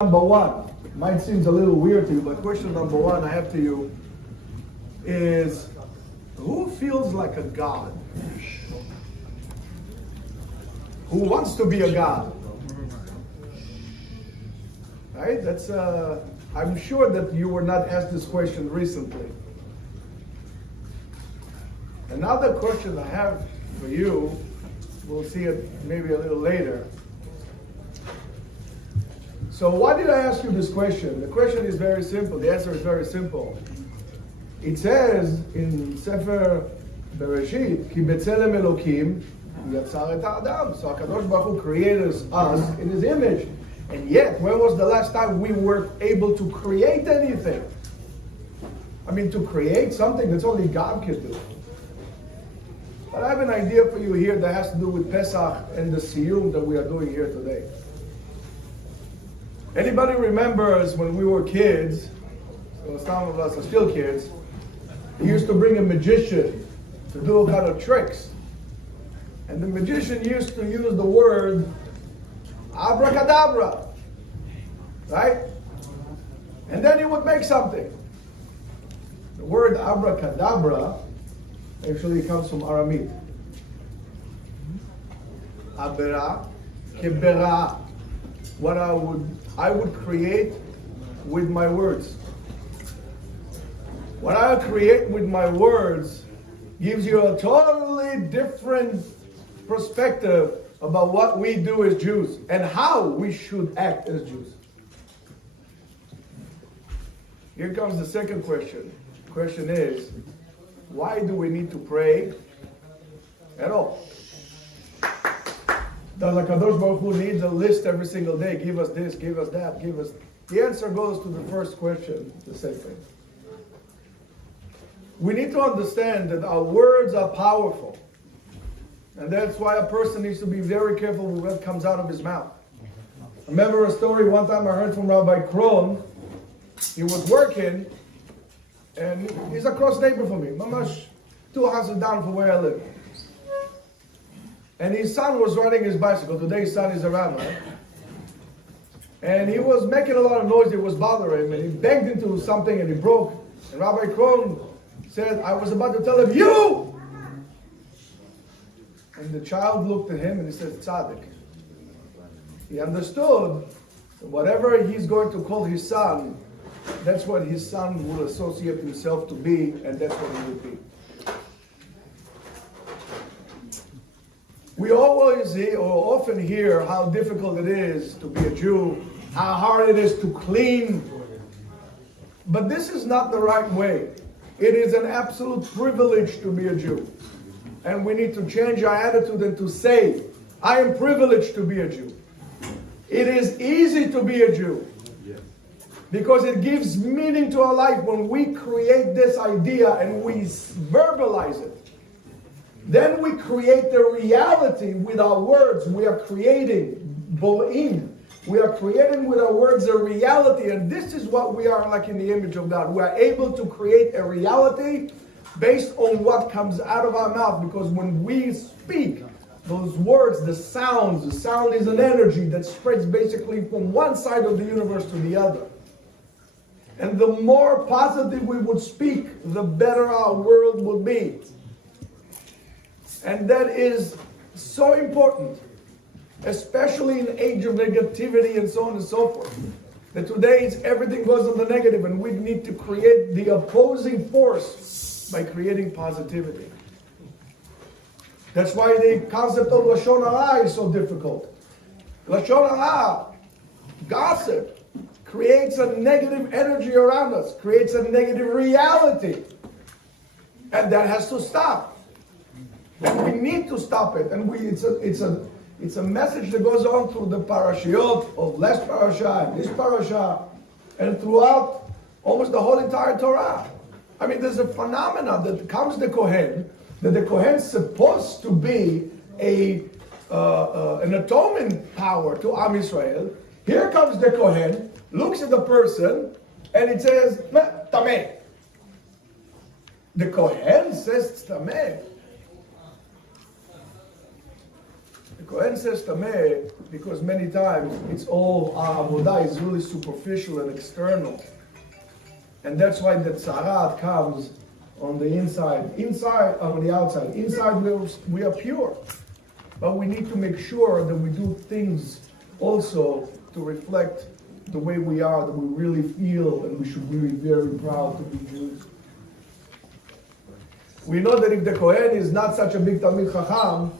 Number one, might seem a little weird to you, but question number one I have to you is, who feels like a god? Who wants to be a god? Right? That's I'm sure that you were not asked this question recently. Another question I have for you, we'll see it maybe a little later. So why did I ask you this question? The question is very simple. The answer is very simple. It says in Sefer Bereshit, Ki b'tzelem Elokim yatzar et ha'adam. So HaKadosh Baruch Hu created us in His image. And yet, when was the last time we were able to create anything? I mean, to create something that's only God can do. But I have an idea for you here that has to do with Pesach and the Siyum that we are doing here today. Anybody remembers when we were kids, so some of us are still kids, he used to bring a magician to do a kind of tricks. And the magician used to use the word abracadabra, right? And then he would make something. The word abracadabra actually comes from Aramaic. Abera, kebera. What I would create with my words. What I create with my words gives you a totally different perspective about what we do as Jews and how we should act as Jews. Here comes the second question. The question is, why do we need to pray at all? Does HaKadosh Baruch Hu need a list every single day? Give us this, give us that, give us... The answer goes to the first question, the same thing. We need to understand that our words are powerful. And that's why a person needs to be very careful with what comes out of his mouth. I remember a story one time I heard from Rabbi Kron. He was working, and he's a cross neighbor for me. Mamash, 2 houses down from where I live. And his son was riding his bicycle. Today his son is around, right? And he was making a lot of noise. It was bothering him. And he banged into something and he broke. And Rabbi Kron said, I was about to tell him, you! And the child looked at him and he said, tzaddik. He understood that whatever he's going to call his son, that's what his son will associate himself to be, and that's what he would be. We always or often hear how difficult it is to be a Jew, how hard it is to clean. But this is not the right way. It is an absolute privilege to be a Jew. And we need to change our attitude and to say, I am privileged to be a Jew. It is easy to be a Jew. Because it gives meaning to our life when we create this idea and we verbalize it. Then we create the reality with our words. We are creating bo'im. We are creating with our words a reality, and this is what we are like in the image of God. We are able to create a reality based on what comes out of our mouth, because when we speak, those words, the sound is an energy that spreads basically from one side of the universe to the other. And the more positive we would speak, the better our world would be. And that is so important, especially in the age of negativity and so on and so forth. That today everything goes on the negative, and we need to create the opposing force by creating positivity. That's why the concept of Lashon Hara is so difficult. Lashon Hara, gossip, creates a negative energy around us, creates a negative reality. And that has to stop. And we need to stop it. And it's a message that goes on through the parashiot of last parasha and this parasha, and throughout almost the whole entire Torah. I mean, there's a phenomenon that comes the Kohen, that the Kohen's supposed to be an atonement power to Am Yisrael. Here comes the Kohen, looks at the person, and it says, Tameh. The Kohen says Tameh. The Kohen says tameh because many times it's all our avodah is really superficial and external, and that's why the tzarat comes on the inside on the outside. Inside we are pure, but we need to make sure that we do things also to reflect the way we are, that we really feel, and we should be very proud to be Jews. We know that if the Kohen is not such a big Talmid Chacham,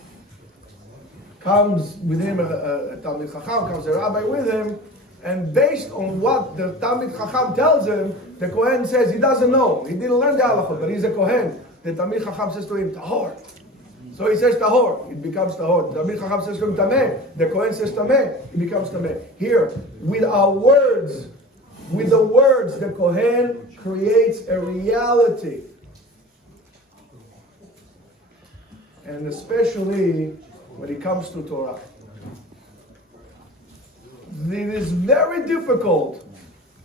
comes with him a Talmid Chacham, comes a rabbi with him, and based on what the Talmid Chacham tells him, the Kohen says he doesn't know. He didn't learn the halachot, but he's a Kohen. The Talmid Chacham says to him, Tahor. So he says Tahor, it becomes Tahor. The Talmid Chacham says to him Tameh, the Kohen says Tameh, it becomes Tameh. Here, with our words, with the words, the Kohen creates a reality. And especially when it comes to Torah. It is very difficult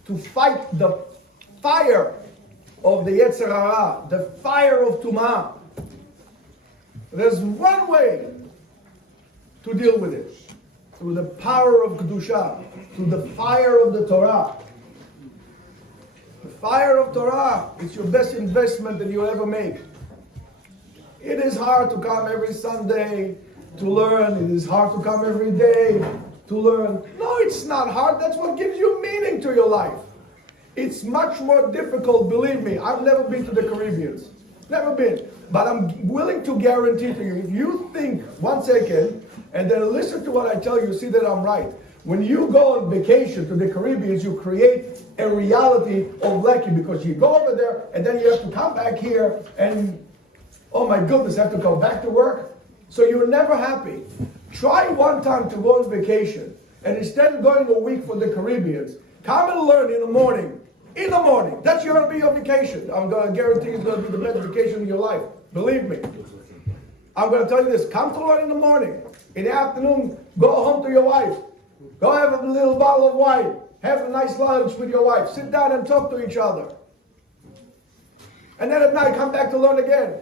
to fight the fire of the Yetzer Hara, the fire of Tumah. There's one way to deal with it, through the power of Kedusha, through the fire of the Torah. The fire of Torah is your best investment that you'll ever make. It is hard to come every Sunday to learn. It is hard to come every day to learn. No, it's not hard. That's what gives you meaning to your life. It's much more difficult, believe me. I've never been to the Caribbean. Never been. But I'm willing to guarantee to you, if you think 1 second and then listen to what I tell you, see that I'm right. When you go on vacation to the Caribbean, you create a reality of Lekki, because you go over there and then you have to come back here and, oh my goodness, have to go back to work. So you're never happy. Try one time to go on vacation, and instead of going a week for the Caribbean, come and learn in the morning. In the morning. That's going to be your vacation. I'm going to guarantee it's going to be the best vacation of your life. Believe me. I'm going to tell you this. Come to learn in the morning. In the afternoon, go home to your wife. Go have a little bottle of wine. Have a nice lunch with your wife. Sit down and talk to each other. And then at night, come back to learn again.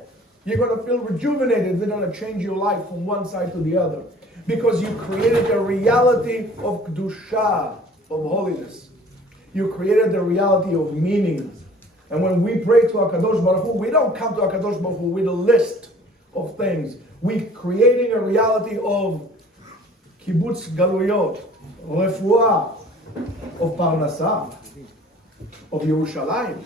You're going to feel rejuvenated. They're going to change your life from one side to the other. Because you created a reality of Kedusha, of holiness. You created the reality of meaning. And when we pray to HaKadosh Baruch Hu, we don't come to HaKadosh Baruch Hu with a list of things. We're creating a reality of kibbutz galuyot, refuah, of parnasah, of Yerushalayim.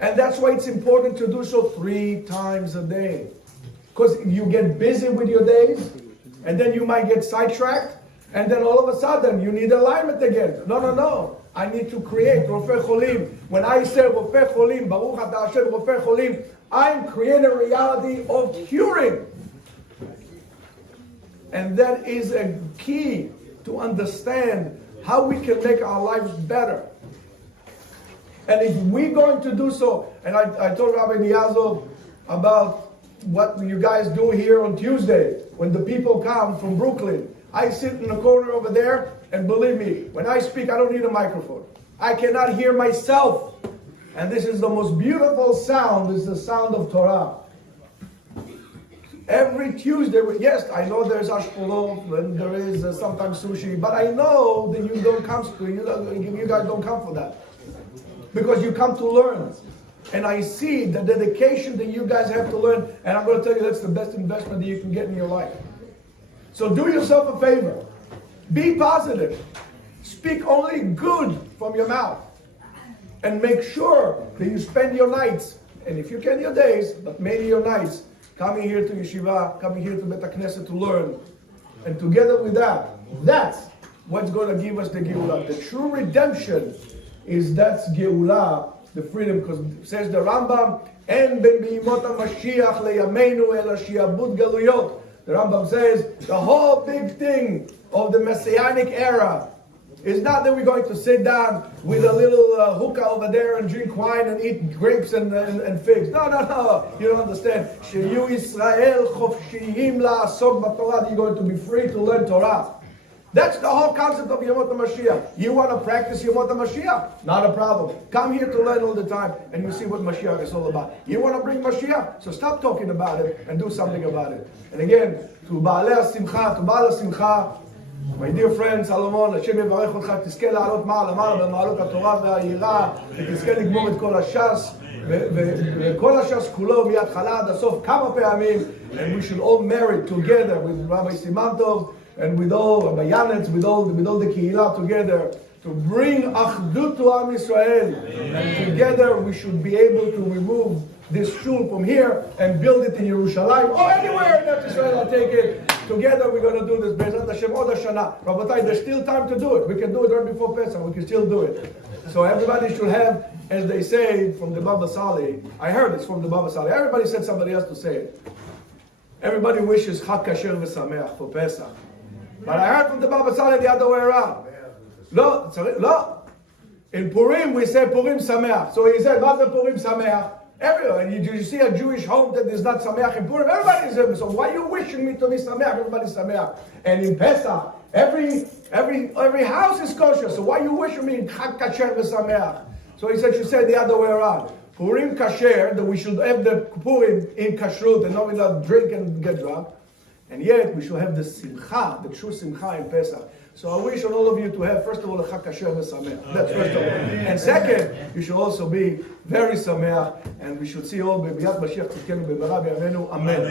And that's why it's important to do so 3 times a day. Because you get busy with your days, and then you might get sidetracked, and then all of a sudden you need alignment again. No. I need to create Rofei Cholim. When I say Rofei Cholim, Baruch Ata Hashem Rofei Cholim, I'm creating a reality of curing. And that is a key to understand how we can make our lives better. And if we're going to do so, and I told Rabbi Niazov about what you guys do here on Tuesday, when the people come from Brooklyn. I sit in the corner over there, and believe me, when I speak, I don't need a microphone. I cannot hear myself. And this is the most beautiful sound, is the sound of Torah. Every Tuesday, yes, I know there's ashpolot, and there is sometimes sushi, but I know that you don't come to, you guys don't come for that. Because you come to learn. And I see the dedication that you guys have to learn, and I'm going to tell you that's the best investment that you can get in your life. So do yourself a favor. Be positive. Speak only good from your mouth. And make sure that you spend your nights, and if you can your days, but mainly your nights, coming here to yeshiva, coming here to Bet HaKnesset to learn. And together with that, that's what's going to give us the Geulah. The true redemption is that's Geulah, the freedom, because says the Rambam, En ben b'imot HaMashiach leyameinu ela shi'abud galuyot. The Rambam says the whole big thing of the Messianic era is not that we're going to sit down with a little hookah over there and drink wine and eat grapes and figs. No. You don't understand. Sheyu Yisrael chofshiyim la'asok b'Torah. You're going to be free to learn Torah. That's the whole concept of Yemot HaMashiach. You want to practice Yemot HaMashiach? Not a problem. Come here to learn all the time and you see what Mashiach is all about. You want to bring Mashiach? So stop talking about it and do something about it. And again, to Baalei HaSimcha, to Baal HaSimcha, my dear friend Salomon, השם יברך אותך, תזכה לעלות מעלה במעלות התורה והיראה, ותזכה לגמור את כל הש"ס, וכל הש"ס כולו מההתחלה עד הסוף כמה פעמים, and we should all merit together with Rabbi Simantov and with all Rabbi Yanetz, with all the Kehillah together, to bring Achdut to Am Yisrael. And together we should be able to remove this shul from here and build it in Yerushalayim or anywhere in Eretz Israel. I'll take it. Together we're going to do this. Be'ezrat Hashem Od Hashana. Rabotai, there's still time to do it. We can do it right before Pesach. We can still do it. So everybody should have, as they say from the Baba Sali. I heard it's from the Baba Sali. Everybody said somebody else to say it. Everybody wishes Chag Kasher V'Sameach for Pesach. But I heard from the Baba Sali the other way around. No. In Purim we say Purim Sameach. So he said, "What's the Purim Sameach?" Everyone. You see a Jewish home that is not Sameach in Purim. Everybody is there. So why are you wishing me to be Sameach? Everybody's Sameach. And in Pesach, every house is kosher. So why are you wishing me in Chag Kasher V'Sameach? So he said, you said the other way around. Purim Kasher, that we should have the Purim in Kashrut and not without drink and get drunk. And yet we should have the Simcha, the true Simcha in Pesach. So I wish on all of you to have, first of all, a Chag Kasher V'Sameach. That's first of all. And second, you should also be very Sameach, and we should see all B'Yad Mashiach Tzidkenu B'Mara B'Yameinu. Amen.